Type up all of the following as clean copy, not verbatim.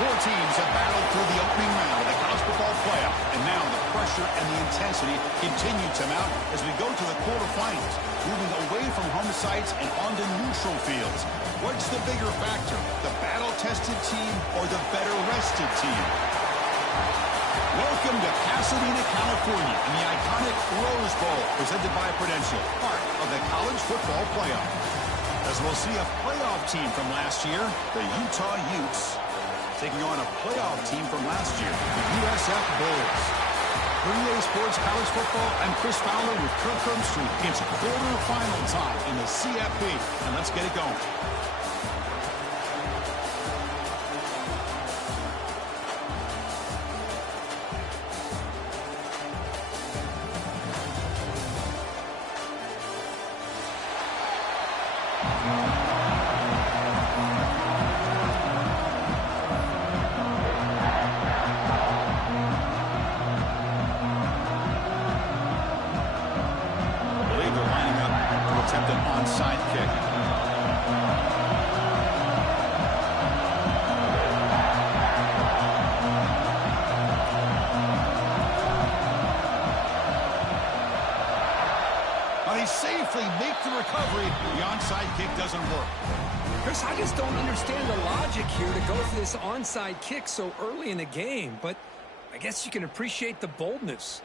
Four teams have battled through the opening round of the college football playoff, and now the pressure and the intensity continue to mount as we go to the quarterfinals, moving away from home sites and onto neutral fields. What's the bigger factor, the battle-tested team or the better-rested team? Welcome to Pasadena, California, in the iconic Rose Bowl, presented by Prudential, part of the college football playoff. As we'll see a playoff team from last year, the Utah Utes, taking on a playoff team from last year, the USFBulls. For EA Sports College Football, I'm Chris Fowler with Kirk Herbstreit. It's quarterfinal time in the CFP, and let's get it going. Safely make the recovery. The onside kick doesn't work. Chris, I just don't understand the logic here to go for this onside kick so early in the game, but I guess you can appreciate the boldness.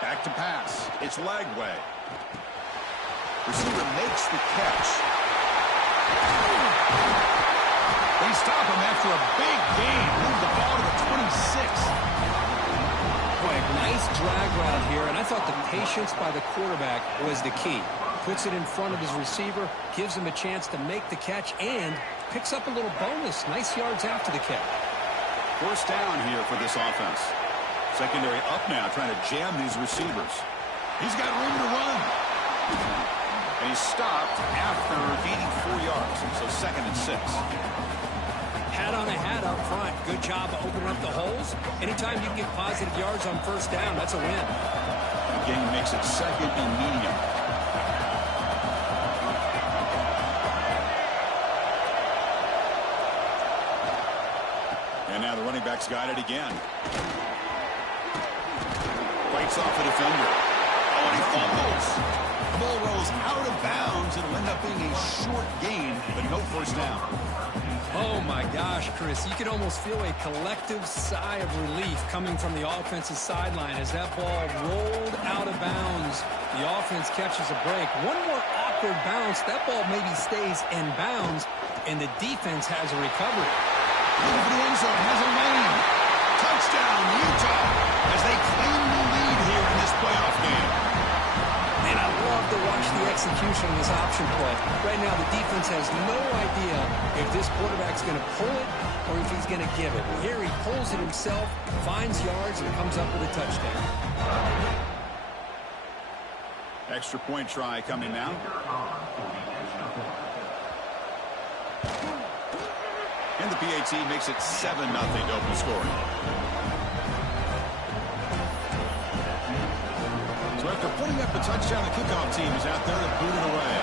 Back to pass. It's Lagway. Receiver makes the catch. They stop him after a big gain. Move the ball to the 26. Boy, nice drag route here, and I thought the patience by the quarterback was the key. Puts it in front of his receiver, gives him a chance to make the catch, and picks up a little bonus. Nice yards after the catch. First down here for this offense. Secondary up now, trying to jam these receivers. He's got room to run. And he's stopped after gaining 4 yards. So 2nd and 6. Hat on a hat up front. Good job of opening up the holes. Anytime you can get positive yards on first down, that's a win. The game makes it 2nd and medium. And now the running back's got it again. Fights off the defender. Oh, and he fumbles. The ball rolls out of bounds. It'll end up being a short gain, but no first down. Oh, my gosh, Chris. You can almost feel a collective sigh of relief coming from the offensive sideline as that ball rolled out of bounds. The offense catches a break. One more awkward bounce. That ball maybe stays in bounds, and the defense has a recovery. Looking for the end zone. Has a lane. Touchdown, Utah, as they claim the lead here in this playoff game. And I love to watch the execution of this option play. Right now, the defense has no idea if this quarterback's going to pull it or if he's going to give it. Here he pulls it himself, finds yards, and comes up with a touchdown. Extra point try coming now. And the PAT makes it 7-0 to open scoring. So after putting up a touchdown, the kickoff team is out there to boot it away.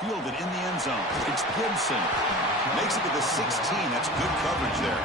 Fielded in the end zone. It's Gibson. Makes it to the 16. That's good coverage there.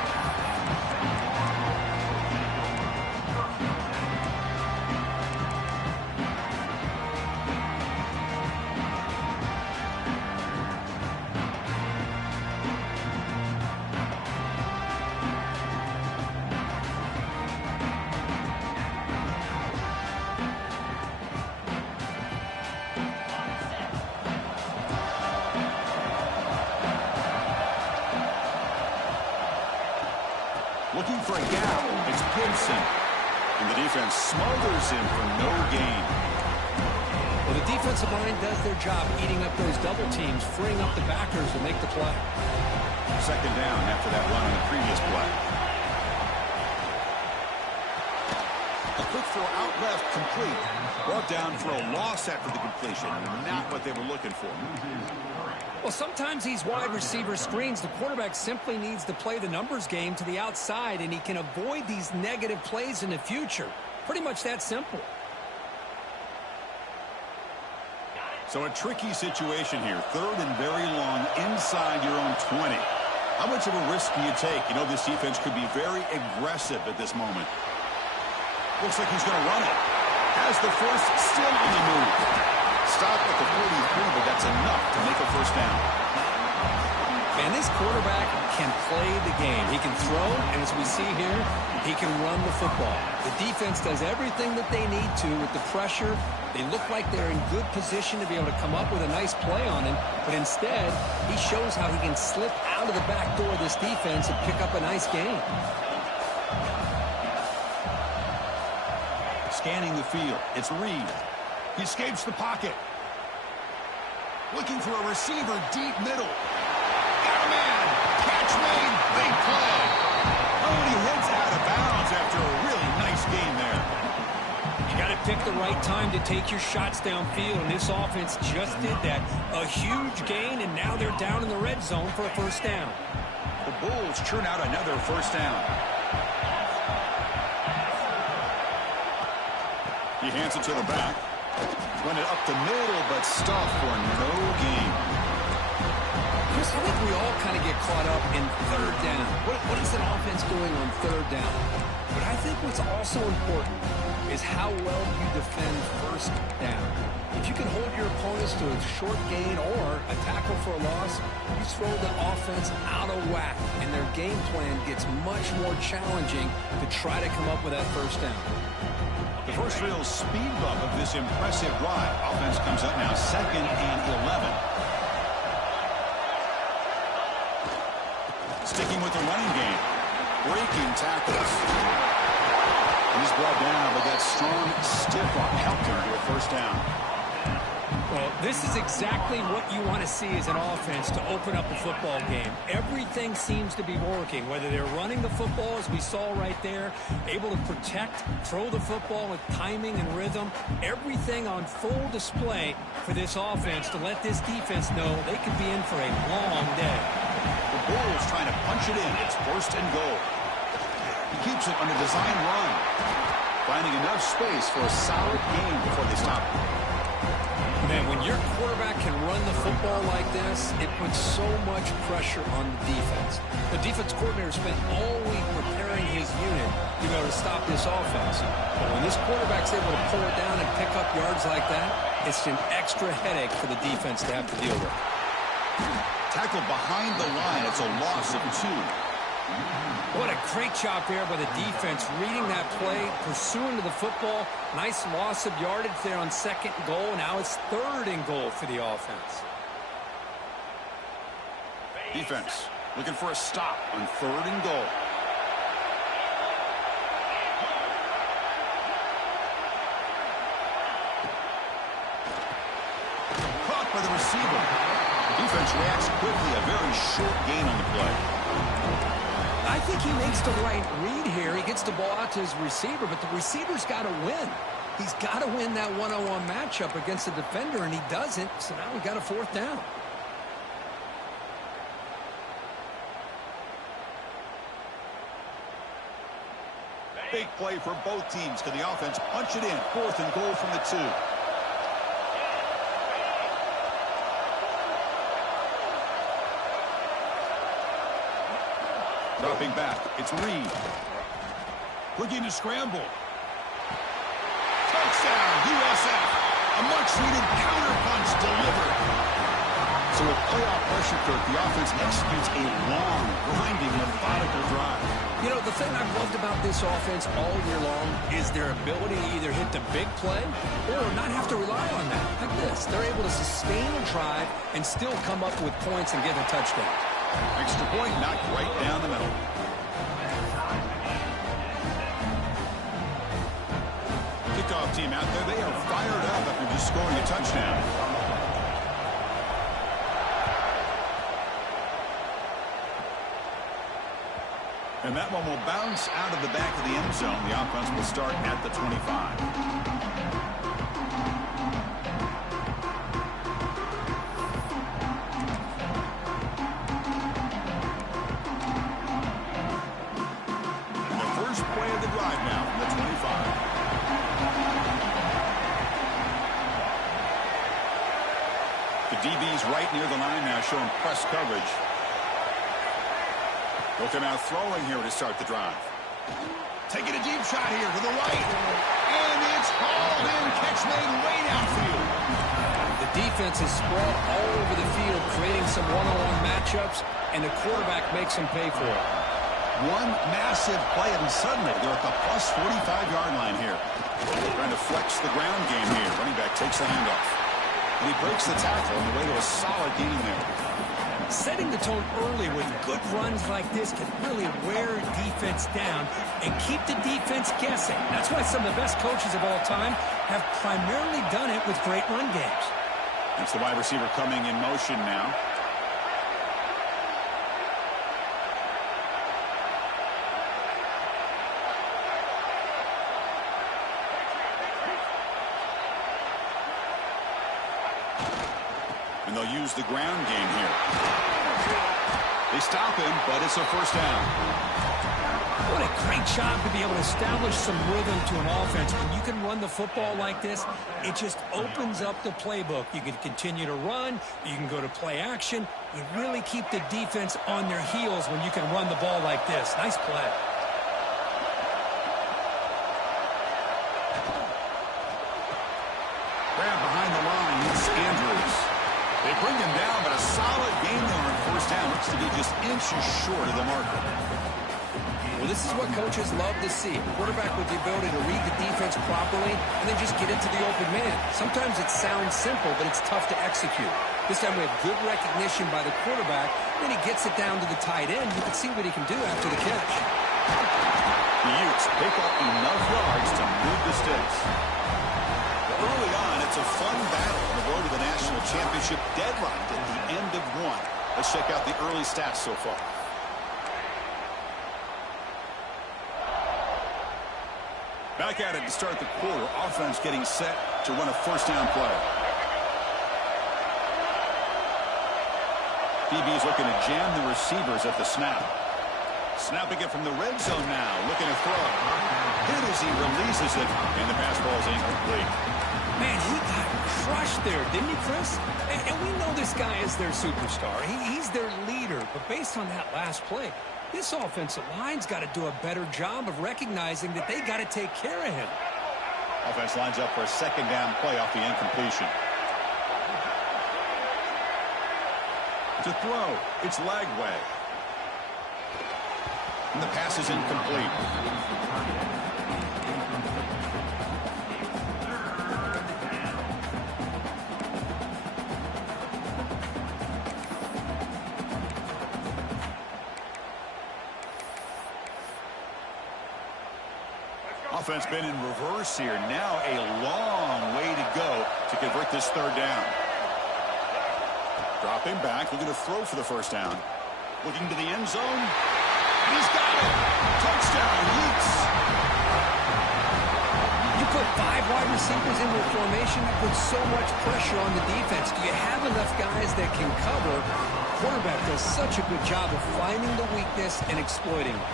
Looking for a gap. It's Gibson. And the defense smothers him for no gain. Well, the defensive line does their job eating up those double teams, freeing up the backers to make the play. 2nd down after that run on the previous play. A quick throw out left, complete. Brought down for a loss after the completion. Not what they were looking for. Well, sometimes these wide receiver screens, the quarterback simply needs to play the numbers game to the outside, and he can avoid these negative plays in the future. Pretty much that simple. So a tricky situation here. Third and very long inside your own 20. How much of a risk do you take? You know, this defense could be very aggressive at this moment. Looks like he's going to run it. Has the first, still on the move. Stop at the 43, but that's enough to make a first down. And this quarterback can play the game. He can throw, and as we see here, he can run the football. The defense does everything that they need to with the pressure. They look like they're in good position to be able to come up with a nice play on him, but instead, he shows how he can slip out of the back door of this defense and pick up a nice gain. Scanning the field. It's Reed. He escapes the pocket. Looking for a receiver deep middle. Got a man. Catch made. Big play. Oh, and he heads out of bounds after a really nice game there. You got to pick the right time to take your shots downfield, and this offense just did that. A huge gain, and now they're down in the red zone for a first down. The Bulls churn out another first down. He hands it to the back. Run it up the middle, but stuffed for no gain. Chris, I think we all kind of get caught up in third down. What is an offense doing on third down? But I think what's also important is how well you defend first down. If you can hold your opponents to a short gain or a tackle for a loss, you throw the offense out of whack, and their game plan gets much more challenging to try to come up with that first down. The first real speed bump of this impressive drive. Offense comes up now 2nd and 11. Sticking with the running game. Breaking tackles. He's brought down, but that strong stiff arm helped him to a first down. Well, this is exactly what you want to see as an offense to open up a football game. Everything seems to be working, whether they're running the football, as we saw right there, able to protect, throw the football with timing and rhythm. Everything on full display for this offense to let this defense know they could be in for a long day. The Bulls trying to punch it in. It's 1st and goal. He keeps it on a design run, finding enough space for a solid gain before they stop. Man, when your quarterback can run the football like this, it puts so much pressure on the defense. The defense coordinator spent all week preparing his unit to be able to stop this offense. But when this quarterback's able to pull it down and pick up yards like that, it's an extra headache for the defense to have to deal with. Tackled behind the line. It's a loss of 2. What a great job there by the defense, reading that play, pursuing to the football. Nice loss of yardage there on 2nd and goal. Now it's 3rd and goal for the offense. Defense looking for a stop on 3rd and goal. Caught by the receiver. Defense reacts quickly. A very short gain on the play. I think he makes the right read here. He gets the ball out to his receiver, but the receiver's got to win. He's got to win that one-on-one matchup against the defender, and he doesn't, so now we got a 4th down. Big play for both teams. Can the offense punch it in? 4th and goal from the 2. Dropping back. It's Reed. Looking to scramble. Touchdown, USF. A much-needed counter-punch delivered. So with playoff pressure, Kirk, the offense executes a long, grinding, methodical drive. You know, the thing I've loved about this offense all year long is their ability to either hit the big play or not have to rely on that. Like this. They're able to sustain a drive and still come up with points and get a touchdown. Extra point knocked right down the middle. Kickoff team out there. They are fired up after just scoring a touchdown. And that one will bounce out of the back of the end zone. The offense will start at the 25. DB's right near the line now, showing press coverage. Looking out throwing here to start the drive. Taking a deep shot here to the right. And it's hauled in. Catch made way downfield. The defense is spread all over the field, creating some one-on-one matchups, and the quarterback makes them pay for it. One massive play, and suddenly they're at the plus 45-yard line here. Trying to flex the ground game here. Running back takes the handoff. And he breaks the tackle on the way to a solid gain there. Setting the tone early with good runs like this can really wear defense down and keep the defense guessing. That's why some of the best coaches of all time have primarily done it with great run games. That's the wide receiver coming in motion now. And they'll use the ground game here. They stop him, but it's a first down. What a great job to be able to establish some rhythm to an offense. When you can run the football like this, it just opens up the playbook. You can continue to run. You can go to play action. You really keep the defense on their heels when you can run the ball like this. Nice play. Grab behind the line. It's Andrews. They bring him down, but a solid gain there on first down. Looks to be just inches short of the marker. Well, this is what coaches love to see. A quarterback with the ability to read the defense properly and then just get into the open man. Sometimes it sounds simple, but it's tough to execute. This time we have good recognition by the quarterback. Then he gets it down to the tight end. You can see what he can do after the catch. The Utes pick up enough yards to move the sticks. Early on, it's a fun battle on the road to the national championship, deadlocked at the end of one. Let's check out the early stats so far. Back at it to start the quarter. Offense getting set to run a first down play. DB's looking to jam the receivers at the snap. Snapping it from the red zone now. Looking to throw. Hit as he releases it, and the pass ball is incomplete. Man, he got crushed there, didn't he, Chris? And we know this guy is their superstar. He's their leader. But based on that last play, this offensive line's got to do a better job of recognizing that they got to take care of him. Offense lines up for a second down play off the incompletion. To throw, it's Lagway. And the pass is incomplete. Offense been in reverse here. Now a long way to go to convert this third down. Dropping back, looking to throw for the first down. Looking to the end zone. And he's got it. Touchdown, Utes. You put 5 wide receivers into a formation, you put so much pressure on the defense. Do you have enough guys that can cover? Quarterback does such a good job of finding the weakness and exploiting it.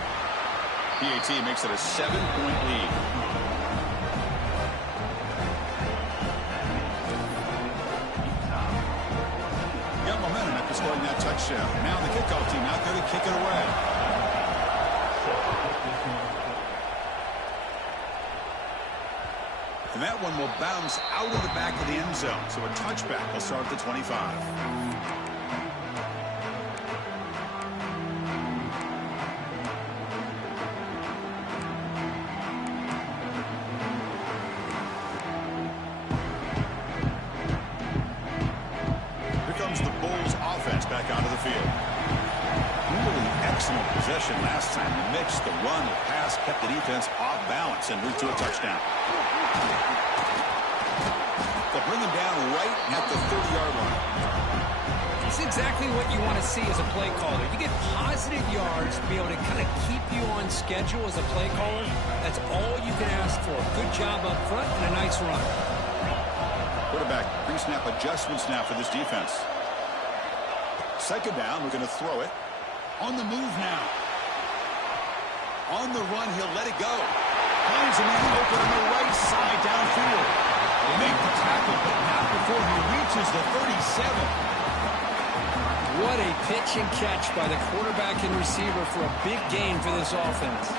PAT makes it a 7-point lead. Got momentum after scoring that touchdown. Now the kickoff team out there to kick it away. And that one will bounce out of the back of the end zone. So a touchback will start at the 25. Back onto the field. Really excellent possession last time. The mix, the run, the pass kept the defense off balance and moved to a touchdown. They'll bring him down right at the 30-yard line. This is exactly what you want to see as a play caller. You get positive yards to be able to kind of keep you on schedule as a play caller. That's all you can ask for. Good job up front and a nice run. Quarterback pre-snap adjustments now for this defense. Second down, we're going to throw it. On the move now. On the run, he'll let it go. Finds a man open on the right side downfield. They make the tackle, but not before he reaches the 37. What a pitch and catch by the quarterback and receiver for a big gain for this offense.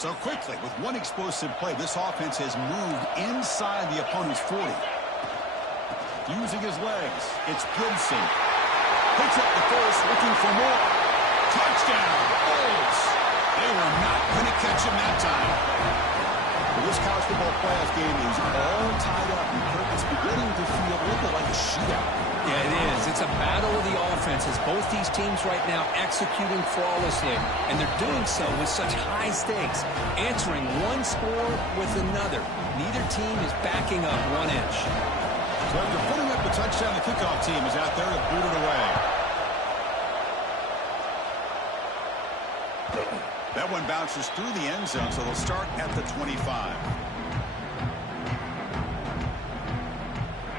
So quickly, with one explosive play, this offense has moved inside the opponent's 40. Using his legs, it's Gibson. Picks up the first, looking for more. Touchdown, Bulls. They were not going to catch him that time. Well, this college football playoff game is all tied up, and it's beginning to feel a little bit like a shootout. Yeah, it is. It's a battle of the offenses. Both these teams right now executing flawlessly, and they're doing so with such high stakes, answering one score with another. Neither team is backing up 1 inch. So after putting up the touchdown, the kickoff team is out there to boot it away. That one bounces through the end zone, so they'll start at the 25.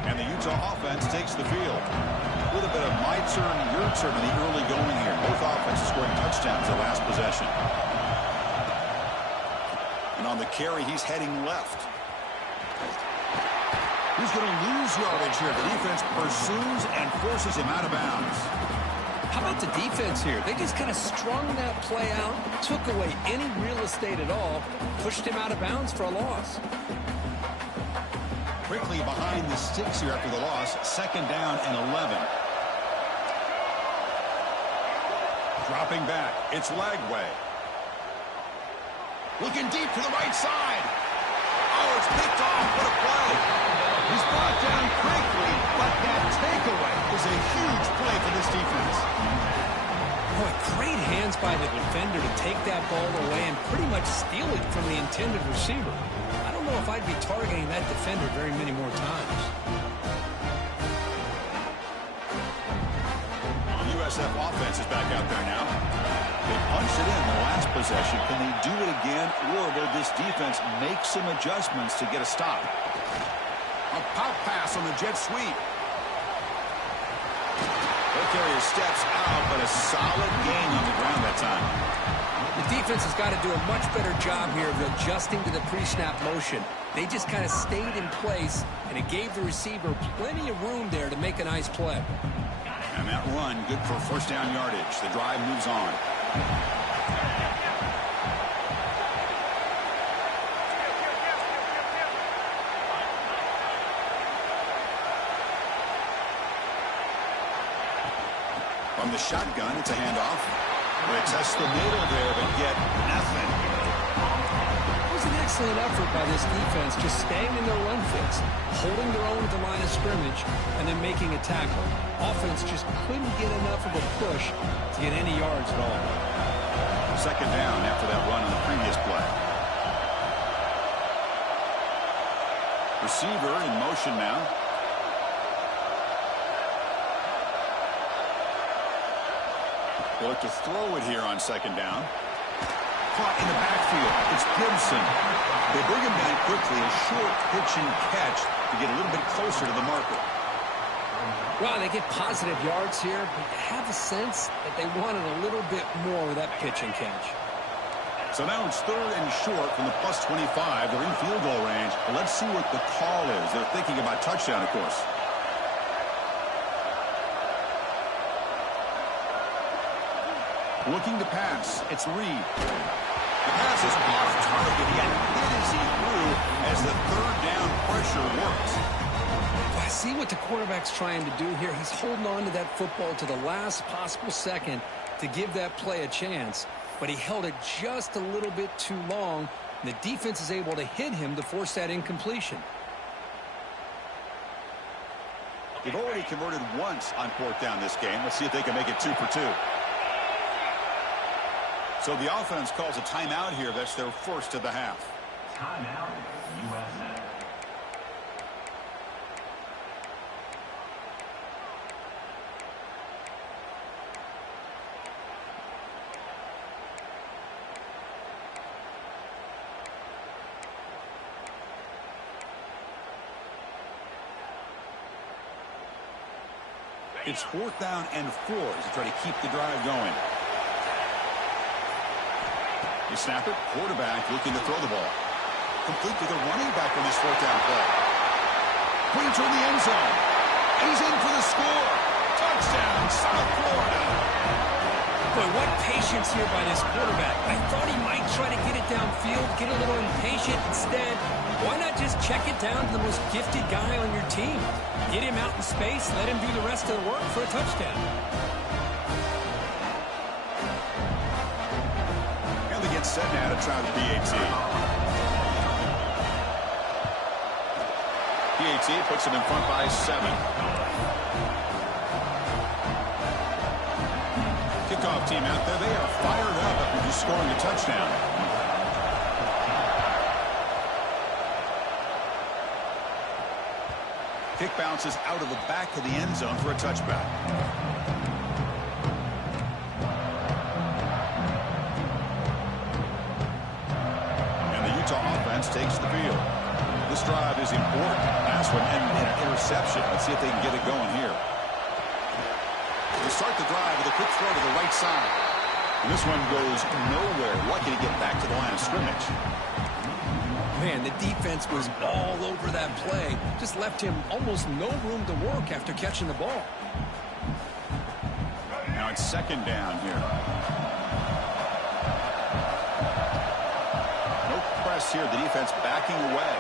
And the Utah offense takes the field. A little bit of my turn, your turn in the early going here. Both offenses scoring touchdowns the last possession. And on the carry, he's heading left. He's going to lose yardage here. The defense pursues and forces him out of bounds. How about the defense here? They just kind of strung that play out, took away any real estate at all, pushed him out of bounds for a loss. Quickly behind the sticks here after the loss. Second down and 11. Dropping back. It's Lagway. Looking deep to the right side. Oh, it's picked off. What a play. He's brought down quickly, but that takeaway is a huge play for this defense. Boy, great hands by the defender to take that ball away and pretty much steal it from the intended receiver. I don't know if I'd be targeting that defender very many more times. The USF offense is back out there now. They punched it in the last possession. Can they do it again, or will this defense make some adjustments to get a stop? A pop pass on the jet sweep. The carrier steps out, but a solid gain on the ground that time. The defense has got to do a much better job here of adjusting to the pre-snap motion. They just kind of stayed in place, and it gave the receiver plenty of room there to make a nice play. And that run, good for first down yardage. The drive moves on. From the shotgun, it's a handoff. They test the middle there, but get nothing. It was an excellent effort by this defense, just staying in their run fits, holding their own at the line of scrimmage, and then making a tackle. Offense just couldn't get enough of a push to get any yards at all. Second down after that run on the previous play. Receiver in motion now. They'll look to throw it here on second down. Caught in the backfield. It's Gibson. They bring him down quickly. A short pitch and catch to get a little bit closer to the marker. Well, they get positive yards here, but you have a sense that they wanted a little bit more of that pitch and catch. So now it's third and short from the plus 25. They're in field goal range. But let's see what the call is. They're thinking about touchdown, of course. Looking to pass. It's Reed. The pass is off target. He got hit as he threw as the third down pressure works. I see what the quarterback's trying to do here. He's holding on to that football to the last possible second to give that play a chance. But he held it just a little bit too long. And the defense is able to hit him to force that incompletion. They've already converted once on fourth down this game. Let's see if they can make it 2 for 2. So the offense calls a timeout here. That's their first of the half. Timeout, USF. It's 4th down and 4 to try to keep the drive going. You snap it, quarterback looking to throw the ball. Complete to the running back on this 4th down play. Brings her in the end zone. And he's in for the score. Touchdown, South Florida. Boy, what patience here by this quarterback. I thought he might try to get it downfield, get a little impatient. Instead, why not just check it down to the most gifted guy on your team? Get him out in space, let him do the rest of the work for a touchdown. And they get set now to try the PAT. PAT puts them in front by 7. Kickoff team out there. They are fired up after just scoring a touchdown. Kick bounces out of the back of the end zone for a touchback. And the Utah offense takes the field. This drive is important. Last one and an interception. Let's see if they can get it going here. They start the drive with a quick throw to the right side. And this one goes nowhere. Lucky to get back to the line of scrimmage. Man, the defense was all over that play. Just left him almost no room to work after catching the ball. Now it's 2nd down here. No press here. The defense backing away.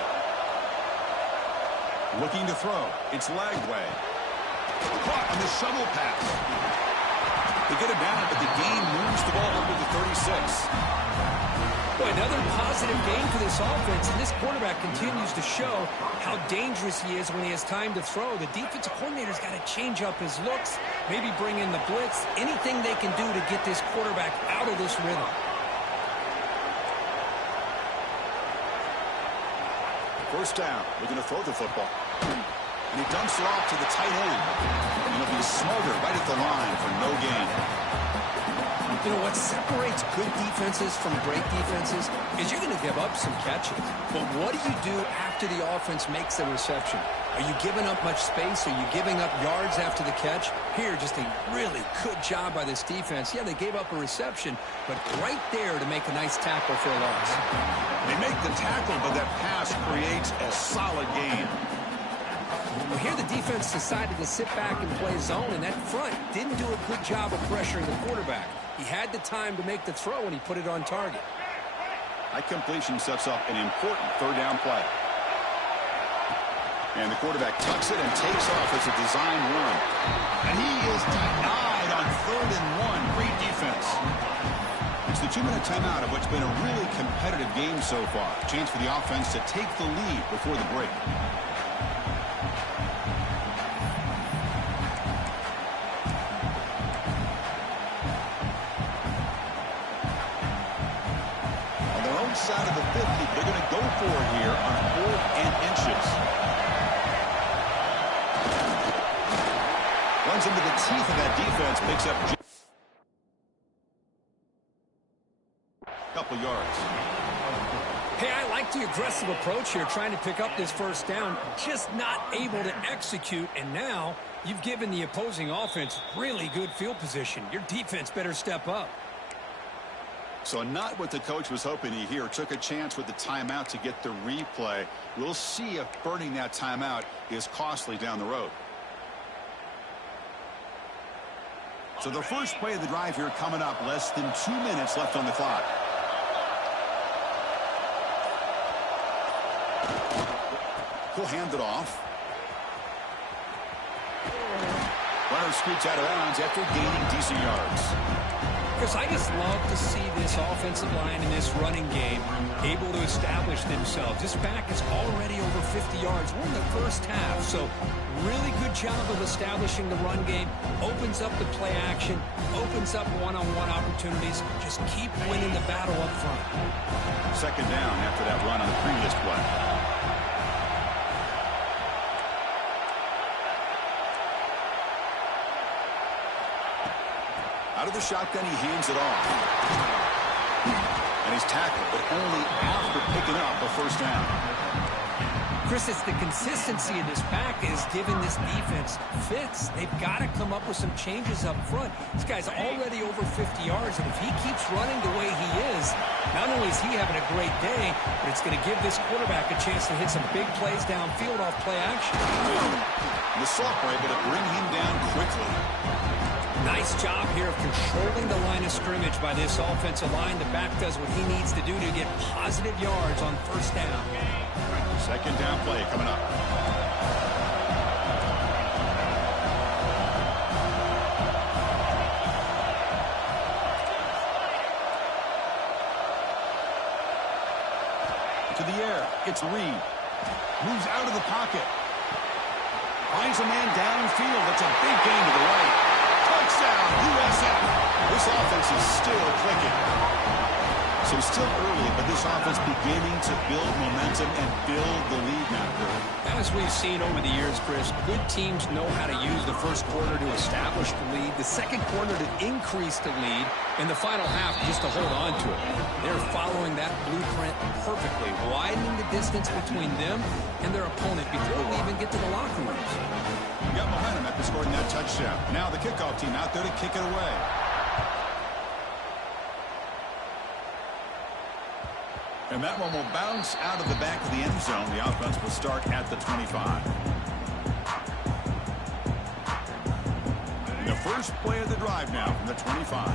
Looking to throw. It's Lagway. Caught on the shovel pass. They get it down, but the gain moves the ball over to 36. Boy, another positive gain for this offense, and this quarterback continues to show how dangerous he is when he has time to throw. The defensive coordinator's got to change up his looks, maybe bring in the blitz, anything they can do to get this quarterback out of this rhythm. First down, looking to throw the football. And he dumps it off to the tight end. And he'll be smothered right at the line for no gain. You know, what separates good defenses from great defenses is you're going to give up some catches. But what do you do after the offense makes the reception? Are you giving up much space? Are you giving up yards after the catch? Here, just a really good job by this defense. Yeah, they gave up a reception, but right there to make a nice tackle for a loss. They make the tackle, but that pass creates a solid gain. Well, here the defense decided to sit back and play zone, and that front didn't do a good job of pressuring the quarterback. He had the time to make the throw, and he put it on target. That completion sets up an important 3rd down play. And the quarterback tucks it and takes off. It's a design run. And he is denied on 3rd and 1. Great defense. It's the 2-minute timeout of what's been a really competitive game so far. Chance for the offense to take the lead before the break. Side of the 50, they're going to go for it here on 4th and inches. Runs into the teeth of that defense, picks up a couple yards. Hey, I like the aggressive approach here, trying to pick up this first down, just not able to execute, and now you've given the opposing offense really good field position. Your defense better step up. So not what the coach was hoping to hear. Took a chance with the timeout to get the replay. We'll see if burning that timeout is costly down the road. So the first play of the drive here coming up. Less than 2 minutes left on the clock. He'll hand it off. Runner scoots out of bounds after gaining decent yards. Chris, I just love to see this offensive line in this running game able to establish themselves. This back is already over 50 yards. We're in the first half, so really good job of establishing the run game. Opens up the play action, opens up one-on-one opportunities. Just keep winning the battle up front. 2nd down after that run on the previous play. Out of the shotgun, he hands it off. And he's tackled, but only after picking up a first down. Chris, it's the consistency of this back is giving this defense fits. They've got to come up with some changes up front. This guy's already over 50 yards, and if he keeps running the way he is, not only is he having a great day, but it's going to give this quarterback a chance to hit some big plays downfield off play action. The Soft are able to bring him down quickly. Nice job here of controlling the line of scrimmage by this offensive line. The back does what he needs to do to get positive yards on first down. Second down play coming up. To the air. It's Reed. Moves out of the pocket. Finds a man downfield. That's a big gain to the right. Touchdown, USF. This offense is still clicking. So still early, but this offense beginning to build momentum and build the lead now. As we've seen over the years, Chris, good teams know how to use the first quarter to establish the lead, the second quarter to increase the lead, and the final half just to hold on to it. They're following that blueprint perfectly, widening the distance between them and their opponent before we even get to the locker rooms. You got momentum after scoring that touchdown. Now the kickoff team out there to kick it away. And that one will bounce out of the back of the end zone. The offense will start at the 25. And the first play of the drive now from the 25.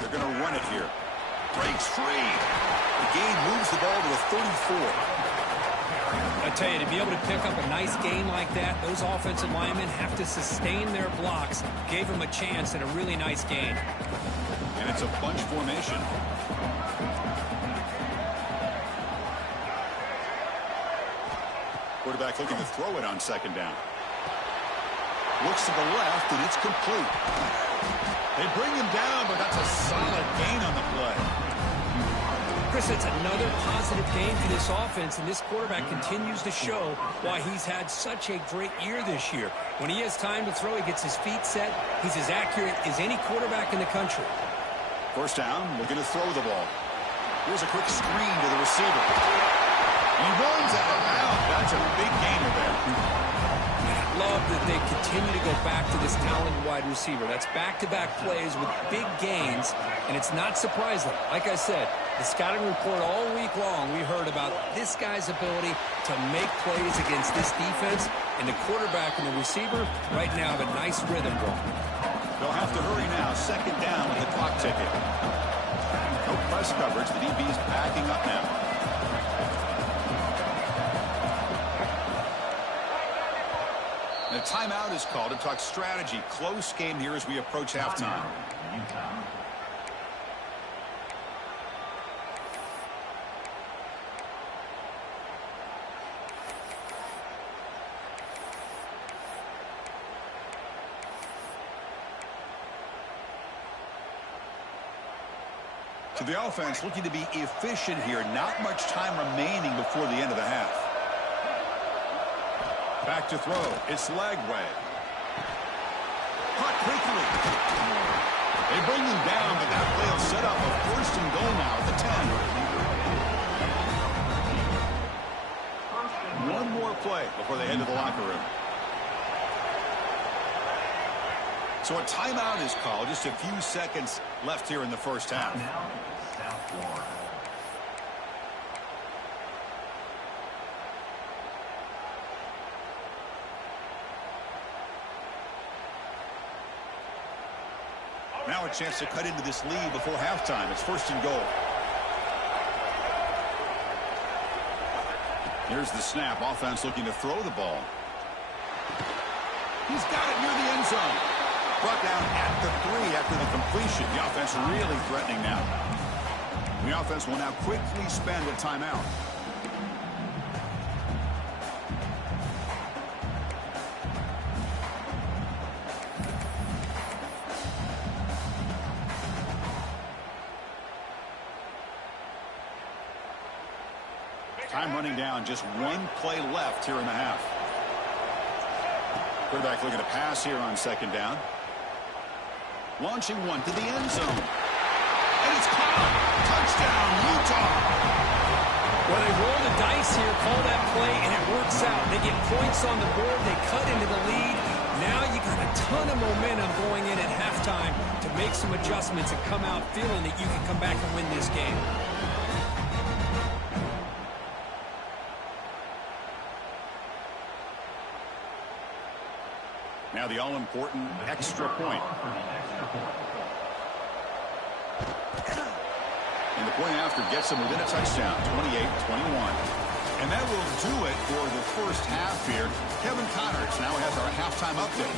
They're going to run it here. Breaks free. The gain moves the ball to the 34. I tell you, to be able to pick up a nice gain like that, those offensive linemen have to sustain their blocks. Gave them a chance at a really nice gain. And it's a bunch formation. Quarterback looking to throw it on second down. Looks to the left, and it's complete. They bring him down, but that's a solid gain on the play. Chris, it's another positive gain for this offense, and this quarterback continues to show why he's had such a great year this year. When he has time to throw, he gets his feet set. He's as accurate as any quarterback in the country. First down, looking to throw the ball. Here's a quick screen to the receiver. He runs out of bounds. That's a big gainer there. I love that they continue to go back to this talented wide receiver. That's back-to-back plays with big gains, and it's not surprising. Like I said, the scouting report all week long, we heard about this guy's ability to make plays against this defense, and the quarterback and the receiver right now have a nice rhythm going. They'll have to hurry now. Second down with the clock ticking. No press coverage. The DB's backing up now. And a timeout is called to talk strategy. Close game here as we approach halftime. So the offense looking to be efficient here. Not much time remaining before the end of the half. Back to throw. It's Lagway. Caught quickly. They bring him down, but that play will set up a first and goal now at the 10. One more play before they head to the locker room. So a timeout is called. Just a few seconds left here in the first half. Now a chance to cut into this lead before halftime. It's first and goal. Here's the snap. Offense looking to throw the ball. He's got it near the end zone. Brought down at the 3 after the completion. The offense really threatening now. The offense will now quickly spend a timeout. Time running down. Just one play left here in the half. Quarterback looking to pass here on second down. Launching one to the end zone. And it's caught. Touchdown, Utah. Well, they roll the dice here, call that play, and it works out. They get points on the board. They cut into the lead. Now you got a ton of momentum going in at halftime to make some adjustments and come out feeling that you can come back and win this game. Now the all-important extra point. And the point after gets them within a touchdown, 28-21. And that will do it for the first half here. Kevin Connors now has our halftime update.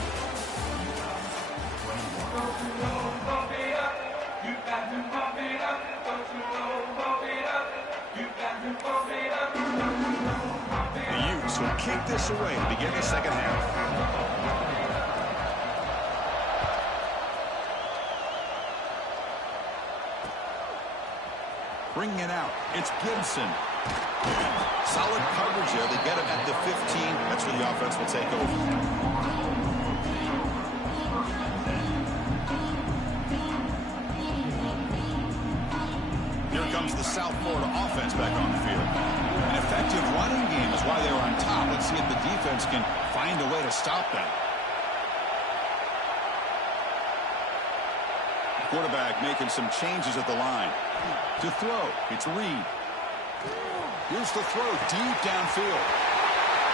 The Utes will kick this away to begin the second half. Bringing it out, it's Gibson. Solid coverage there. They get him at the 15. That's where the offense will take over. Here comes the South Florida offense back on the field. An effective running game is why they were on top. Let's see if the defense can find a way to stop that. Quarterback making some changes at the line. To throw, it's Reed. Here's the throw deep downfield.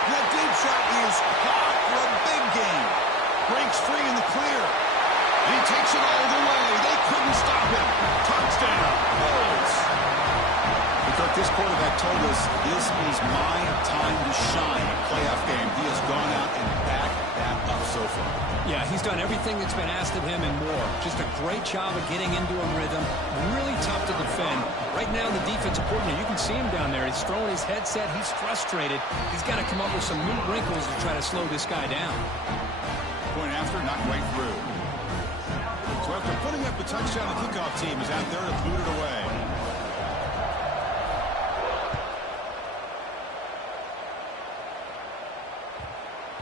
That deep shot is caught for a big gain. Breaks free in the clear. And he takes it all the way. They couldn't stop him. Touchdown, Bulls. Because this quarterback told us this is my time to shine. A playoff game. He has gone out and backed that up so far. Yeah, he's done everything that's been asked of him and more. Just a great job of getting into a rhythm. Really tough to defend. Right now, the defensive coordinator, you can see him down there. He's throwing his headset. He's frustrated. He's got to come up with some new wrinkles to try to slow this guy down. Point after, not quite through. So after putting up the touchdown, the kickoff team is out there to boot it away.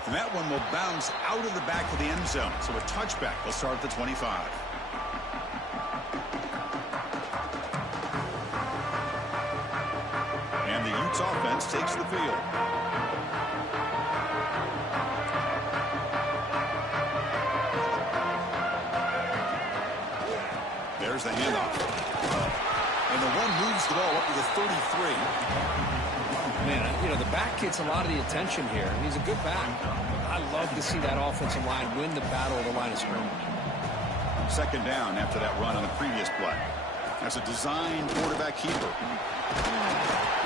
And that one will bounce out of the back of the end zone. So a touchback will start at the 25. And the Utes offense takes the field. There's the handoff. And the one moves the ball up to the 33. Man, you know, the back gets a lot of the attention here. He's a good back. I love to see that offensive line win the battle of the line of scrimmage. Second down after that run on the previous play. That's a designed quarterback keeper.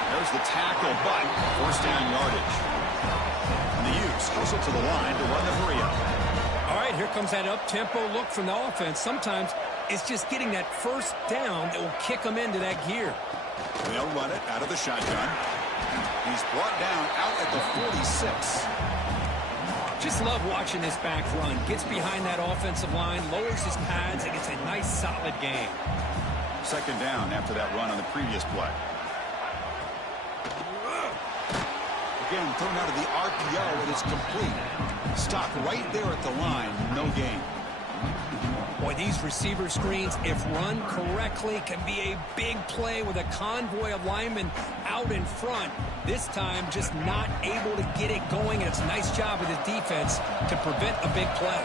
There's the tackle, but first down yardage. And the Utes hustle to the line to run the hurry up. All right, here comes that up-tempo look from the offense. Sometimes it's just getting that first down that will kick them into that gear. They'll run it out of the shotgun. He's brought down out at the 46. Just love watching this back run. Gets behind that offensive line, lowers his pads, and gets a nice, solid gain. Second down after that run on the previous play. Again, thrown out of the RPO, it is complete. Stopped right there at the line, no gain. Boy, these receiver screens, if run correctly, can be a big play with a convoy of linemen out in front. This time, just not able to get it going, and it's a nice job of the defense to prevent a big play.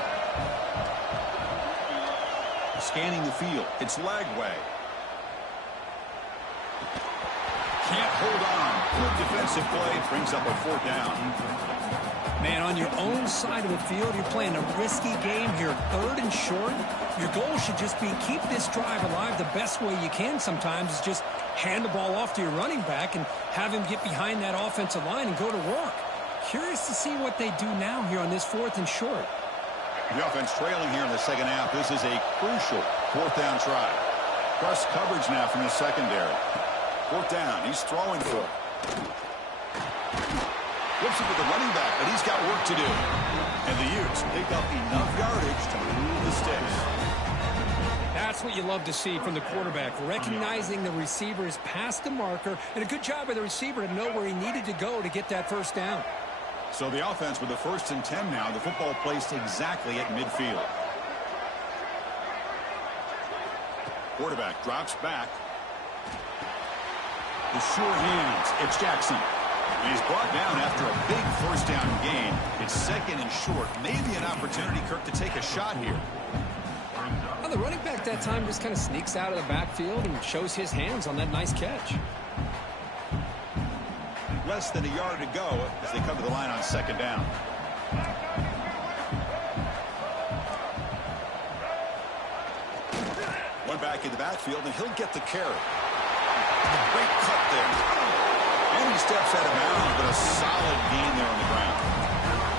Scanning the field, it's Lagway. Can't hold on. Good defensive play, brings up a fourth down. Man, on your own side of the field, you're playing a risky game here. Third and short. Your goal should just be keep this drive alive the best way you can sometimes is just hand the ball off to your running back and have him get behind that offensive line and go to work. Curious to see what they do now here on this fourth and short. The offense trailing here in the second half. This is a crucial fourth down try. Press coverage now from the secondary. Fourth down. He's throwing for it. Flips it to the running back, but he's got work to do. And the Utes pick up enough yardage to move the sticks. That's what you love to see from the quarterback, recognizing the receiver is past the marker, and a good job by the receiver to know where he needed to go to get that first down. So the offense with the 1st and 10 now, the football placed exactly at midfield. Quarterback drops back. The sure hands. It's Jackson. And he's brought down after a big first down gain. It's second and short. Maybe an opportunity, Kirk, to take a shot here. Well, the running back that time just kind of sneaks out of the backfield and shows his hands on that nice catch. Less than a yard to go as they come to the line on second down. One back in the backfield, and he'll get the carry. Great cut there. And he steps out of bounds, but a solid gain there on the ground.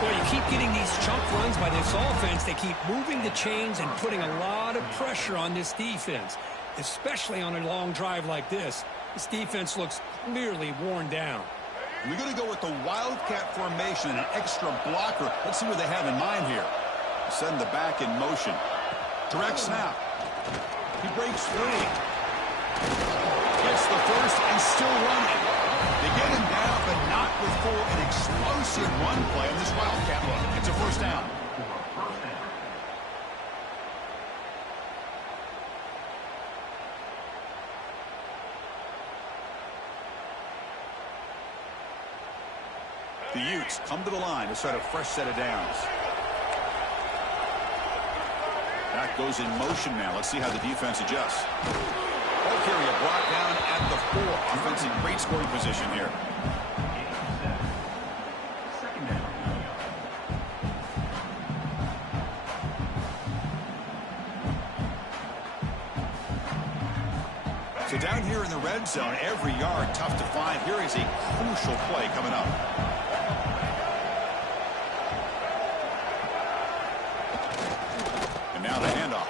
Well, you keep getting these chunk runs by this offense. They keep moving the chains and putting a lot of pressure on this defense, especially on a long drive like this. This defense looks clearly worn down. We're going to go with the Wildcat formation and an extra blocker. Let's see what they have in mind here. Send the back in motion. Direct snap. He breaks free. Gets the first and still running. They get him down, but not before an explosive run play on this Wildcat look. It's a first down. The Utes come to the line to start a fresh set of downs. That goes in motion now. Let's see how the defense adjusts. Ball carrier brought down at the 4. Offense in great scoring position here. So down here in the red zone, every yard tough to find. Here is a crucial play coming up. And now the handoff.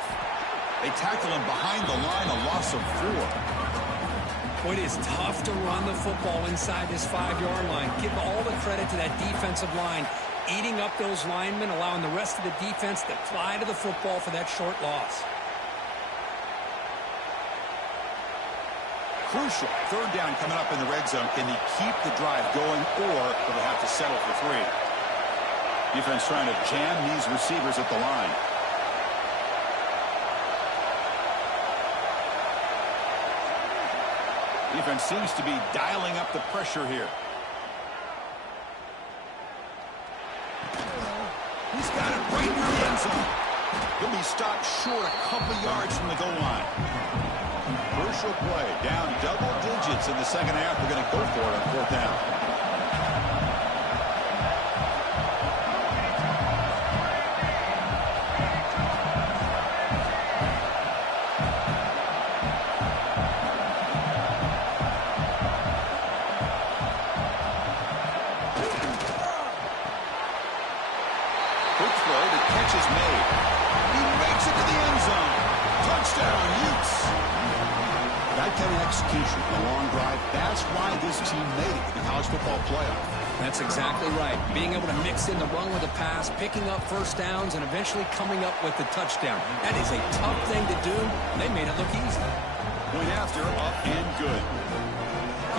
They tackle him behind the line, a loss of 4. Boy, it is tough to run the football inside this 5-yard line. Give all the credit to that defensive line, eating up those linemen, allowing the rest of the defense to fly to the football for that short loss. Crucial. Third down coming up in the red zone. Can they keep the drive going, or will they have to settle for 3? Defense trying to jam these receivers at the line. Defense seems to be dialing up the pressure here. He's got it right near the end zone. He'll be stopped short a couple yards from the goal line. Crucial play. Down double digits in the second half. We're going to go for it on 4th down. Is made. He makes it to the end zone. Touchdown, Utes. That kind of execution, a long drive, that's why this team made it to the college football playoff. That's exactly right. Being able to mix in the run with the pass, picking up first downs, and eventually coming up with the touchdown. That is a tough thing to do. They made it look easy. Point after, up and good.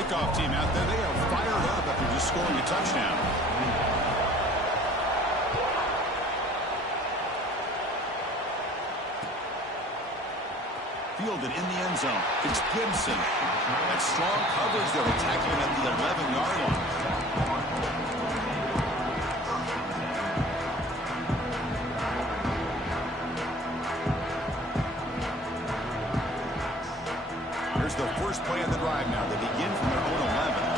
Kickoff team out there, they are fired up after just scoring a touchdown. Fielded in the end zone. It's Gibson. That strong coverage there, attacking at the 11-yard line. Here's the first play of the drive now. They begin from their own 11.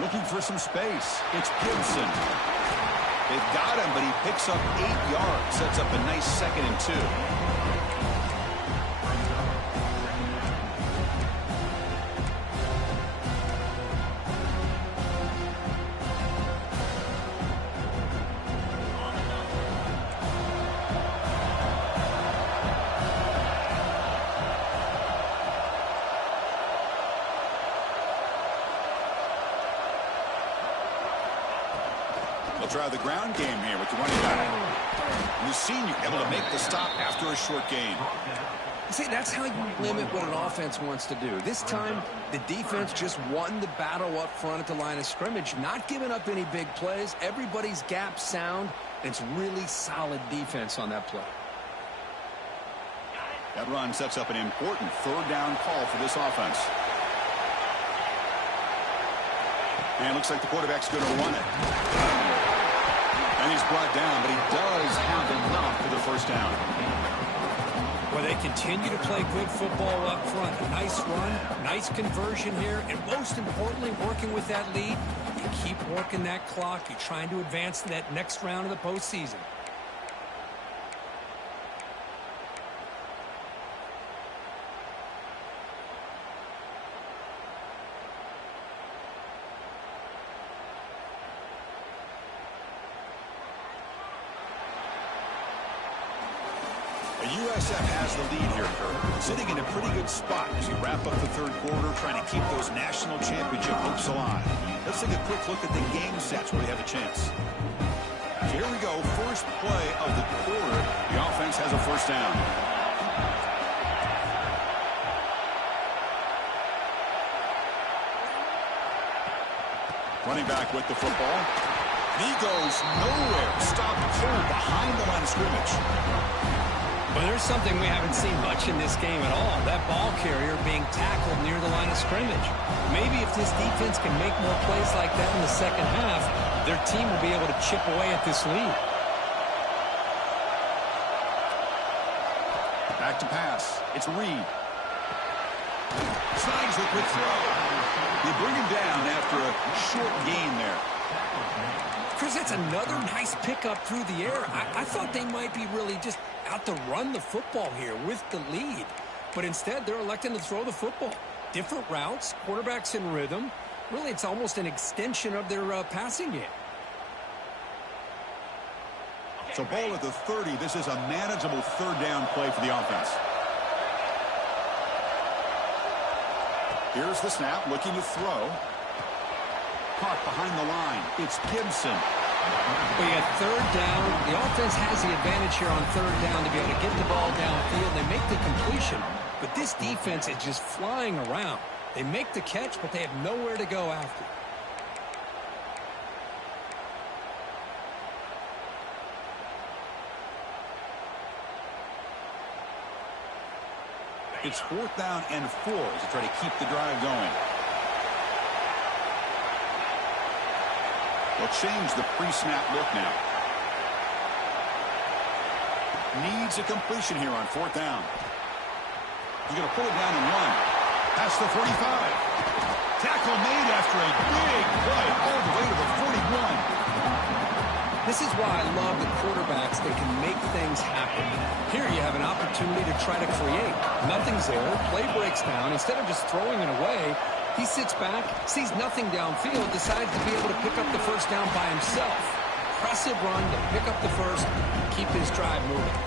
Looking for some space. It's Gibson. They've got him, but he picks up 8 yards. Sets up a nice 2nd and 2. They'll try the ground game here with the running back. And the senior able to make the stop after a short gain. See, that's how you limit what an offense wants to do. This time, the defense just won the battle up front at the line of scrimmage, not giving up any big plays. Everybody's gap sound, and it's really solid defense on that play. That run sets up an important third down call for this offense. And it looks like the quarterback's going to run it. And he's brought down, but he does have enough for the first down. Well, they continue to play good football up front. A nice run, nice conversion here, and most importantly, working with that lead, you keep working that clock. You're trying to advance to that next round of the postseason. USF has the lead here, Kirk, sitting in a pretty good spot as you wrap up the third quarter, trying to keep those national championship hopes alive. Let's take a quick look at the game sets where they have a chance. So here we go, first play of the quarter. The offense has a first down. Running back with the football. He goes nowhere. Stopped cold behind the line of scrimmage. Well, there's something we haven't seen much in this game at all. That ball carrier being tackled near the line of scrimmage. Maybe if this defense can make more plays like that in the second half, their team will be able to chip away at this lead. Back to pass. It's Reed. Slides the quick throw. They bring him down after a short gain there. Chris, that's another nice pickup through the air. I thought they might be really just out to run the football here with the lead. But instead, they're electing to throw the football. Different routes, quarterbacks in rhythm. Really, it's almost an extension of their passing game. So ball at the 30. This is a manageable third down play for the offense. Here's the snap, looking to throw. Caught behind the line. It's Gibson. We got third down. The offense has the advantage here on third down to be able to get the ball downfield. They make the completion, but this defense is just flying around. They make the catch, but they have nowhere to go after. It's fourth down and 4 to try to keep the drive going. They'll change the pre-snap look now. Needs a completion here on fourth down. He's going to pull it down and run. Past the 45. Tackle made after a big play all the way to the 41. This is why I love the quarterbacks that can make things happen. Here you have an opportunity to try to create. Nothing's there. Play breaks down. Instead of just throwing it away, he sits back, sees nothing downfield, decides to be able to pick up the first down by himself. Impressive run to pick up the first, keep his drive moving.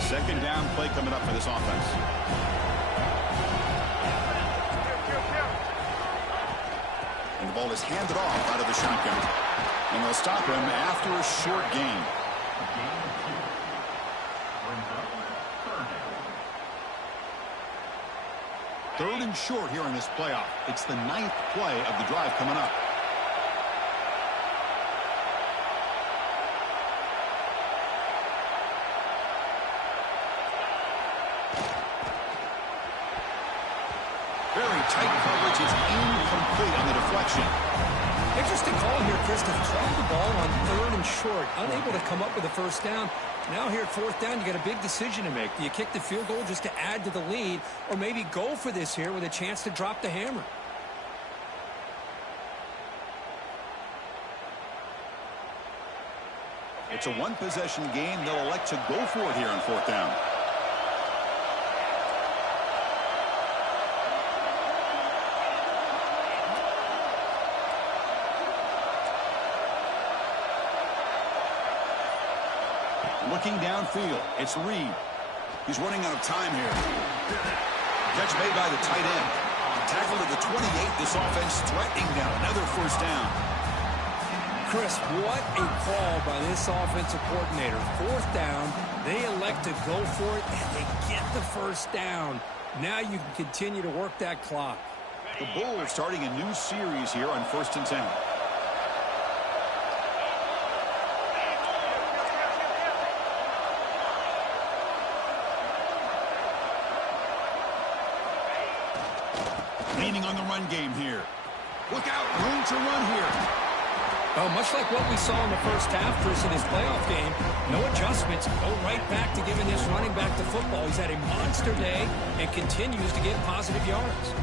Second down play coming up for this offense. And the ball is handed off out of the shotgun. And they'll stop him after a short gain. Third and short here in this playoff. It's the 9th play of the drive coming up. Very tight coverage is incomplete on the deflection. Interesting call here, Chris, to throw the ball on third and short. Unable to come up with a first down. Now here at fourth down, you got a big decision to make. Do you kick the field goal just to add to the lead, or maybe go for this here with a chance to drop the hammer? It's a one-possession game. They'll elect to go for it here on fourth down. Looking downfield, it's Reed. He's running out of time here. Catch made by the tight end. Tackled at the 28. This offense threatening down. Another first down. Chris, what a call by this offensive coordinator. Fourth down, they elect to go for it, and they get the first down. Now you can continue to work that clock. The Bulls starting a new series here on 1st and 10. Leaning on the run game here. Look out, room to run here. Well, much like what we saw in the first half versus this playoff game, no adjustments. Go right back to giving this running back the football. He's had a monster day and continues to get positive yards.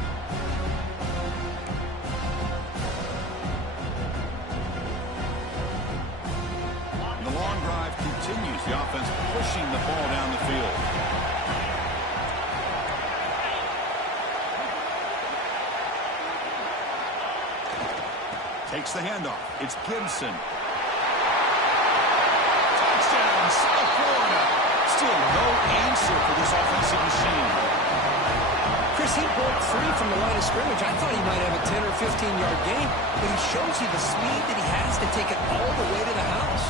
The long drive continues. The offense pushing the ball down the field. Takes the handoff. It's Gibson. Touchdown, South Florida. Still no answer for this offensive machine. Chris, he broke free from the line of scrimmage. I thought he might have a 10 or 15-yard gain, but he shows you the speed that he has to take it all the way to the house.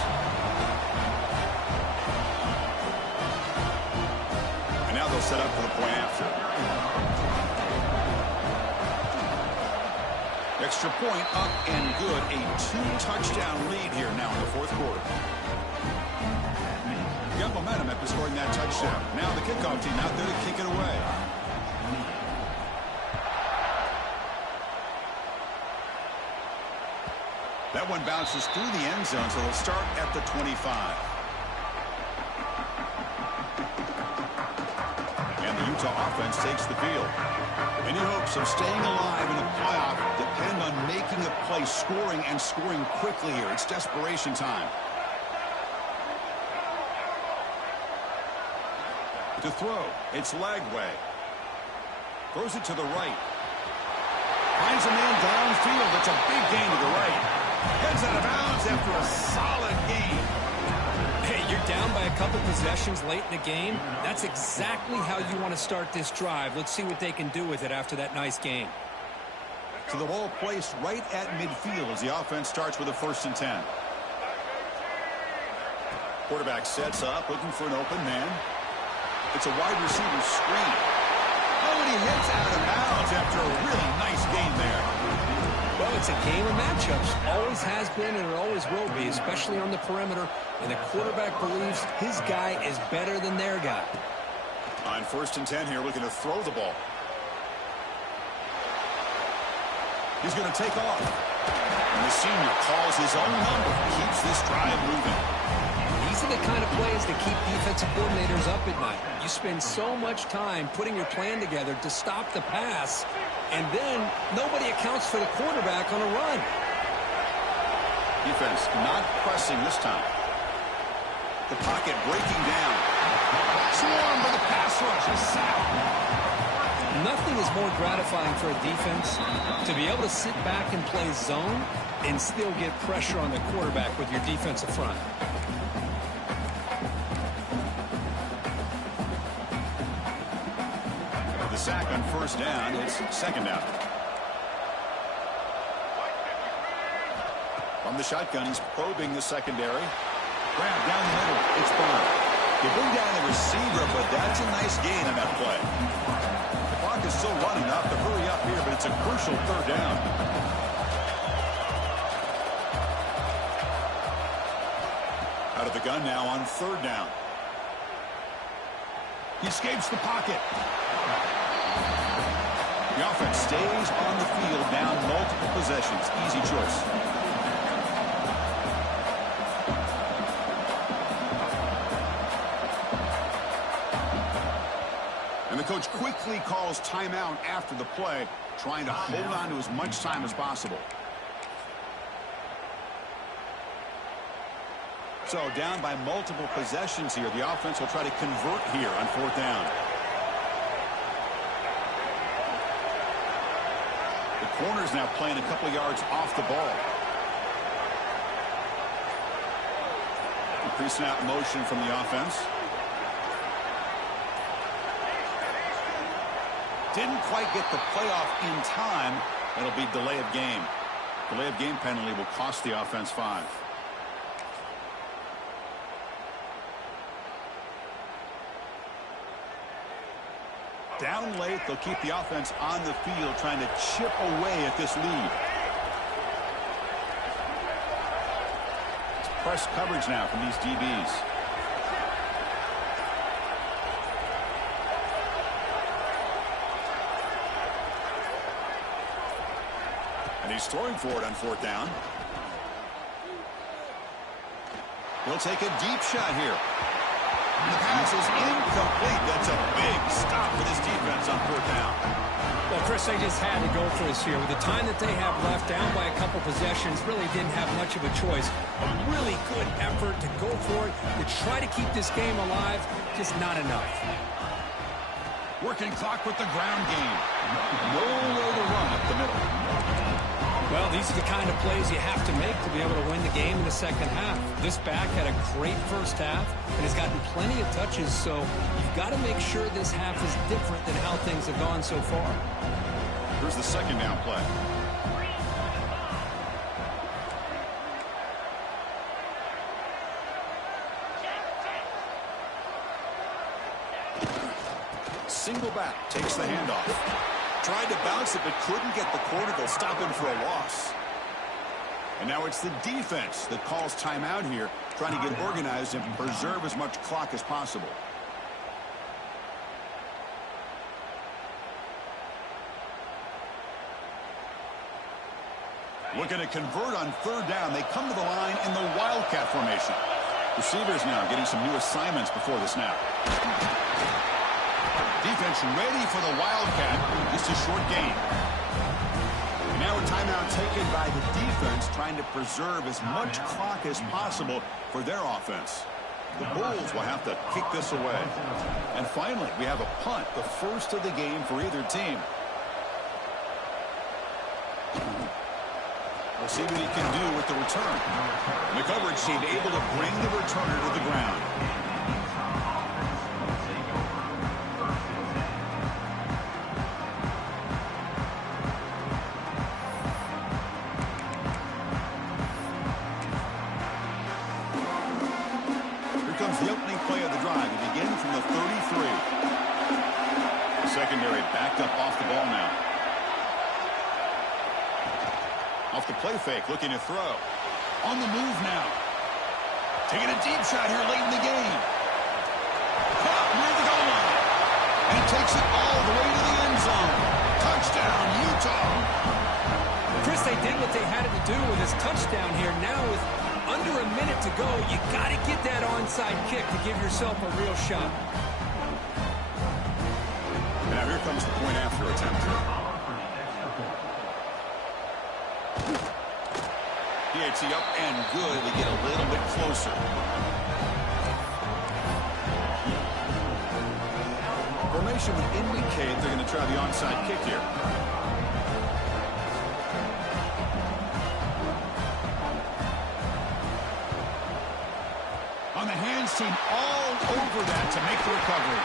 And now they'll set up for the point after. Extra point up and good. A 2-touchdown lead here now in the 4th quarter. Got momentum after scoring that touchdown. Now the kickoff team out there to kick it away. That one bounces through the end zone, so they'll start at the 25. And the Utah offense takes the field. Any hopes of staying alive in the playoff depend on making a play, scoring, and scoring quickly here. It's desperation time. To throw, it's Lagway. Throws it to the right. Finds a man downfield. It's a big gain to the right. Heads out of bounds after a solid game. Hey, you're down by a couple possessions late in the game. That's exactly how you want to start this drive. Let's see what they can do with it after that nice game. So the ball placed right at midfield as the offense starts with a 1st and 10. Quarterback sets up, looking for an open man. It's a wide receiver screen. Oh, and he hits out of bounds after a really nice game there. Well, it's a game of matchups. Always has been and it always will be, especially on the perimeter. And the quarterback believes his guy is better than their guy. On 1st and 10 here, looking to throw the ball. He's going to take off. And the senior calls his own number. Keeps this drive moving. These are the kind of plays that keep defensive coordinators up at night. You spend so much time putting your plan together to stop the pass, and then nobody accounts for the quarterback on a run. Defense not pressing this time. The pocket breaking down. Swarmed by the pass rush. A sack. Nothing is more gratifying for a defense to be able to sit back and play zone and still get pressure on the quarterback with your defensive front. The sack on 1st down. It's 2nd down. From the shotgun, he's probing the secondary. Grab down the middle. It's Bond. They bring down the receiver, but that's a nice gain on that play. The clock is still running. Up to hurry up here, but it's a crucial 3rd down. Out of the gun now on 3rd down. He escapes the pocket. The offense stays on the field, down multiple possessions. Easy choice. And the coach quickly calls timeout after the play, trying to hold on to as much time as possible. So down by multiple possessions here. The offense will try to convert here on 4th down. The corner's now playing a couple yards off the ball. The pre-snap motion from the offense. Didn't quite get the playoff in time. It'll be delay of game. Delay of game penalty will cost the offense 5. Down late, they'll keep the offense on the field trying to chip away at this lead. It's press coverage now from these DBs. And he's throwing for it on 4th down. He'll take a deep shot here. The pass is incomplete. That's a big stop for this defense on 4th down. Well, Chris, they just had to go for this here. With the time that they have left, down by a couple possessions, really didn't have much of a choice. A really good effort to go for it, to try to keep this game alive, just not enough. Working clock with the ground game. No way to run up the middle. Well, these are the kind of plays you have to make to be able to win the game in the second half. This back had a great first half and has gotten plenty of touches, so you've got to make sure this half is different than how things have gone so far. Here's the 2nd down play. Single back takes the handoff. Tried to bounce it, but couldn't get the corner. They'll stop him for a loss. And now it's the defense that calls timeout here, trying to get organized and preserve as much clock as possible. Looking to convert on 3rd down. They come to the line in the Wildcat formation. Receivers now getting some new assignments before the snap. Defense ready for the Wildcat. Just a short gain. And now a timeout taken by the defense, trying to preserve as much clock as possible for their offense. The Bulls will have to kick this away. And finally, we have a punt, the first of the game for either team. We'll see what he can do with the return. And the coverage team able to bring the returner to the ground. The opening play of the drive. It begins from the 33. The secondary backed up off the ball now. Off the play fake, looking to throw. On the move now. Taking a deep shot here late in the game. Caught near the goal line. And he takes it all the way to the end zone. Touchdown, Utah. Chris, they did what they had to do with his touchdown here. Now with under a minute to go, you got to get that onside kick to give yourself a real shot. And now here comes the point after attempt. PAT up and good. We get a little bit closer. Formation would indicate they're going to try the onside kick here. On the hands team all over that to make the recovery.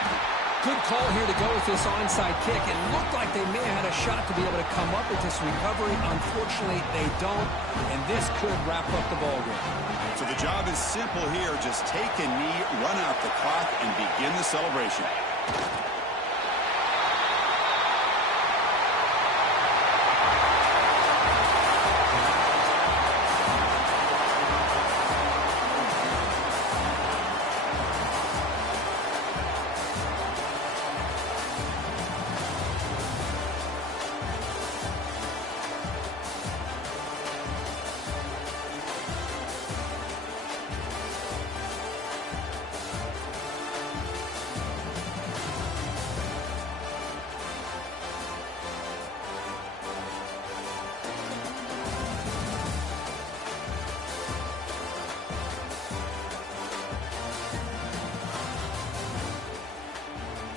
Good call here to go with this onside kick. It looked like they may have had a shot to be able to come up with this recovery. Unfortunately, they don't, and this could wrap up the ballgame. So the job is simple here. Just take a knee, run out the clock, and begin the celebration.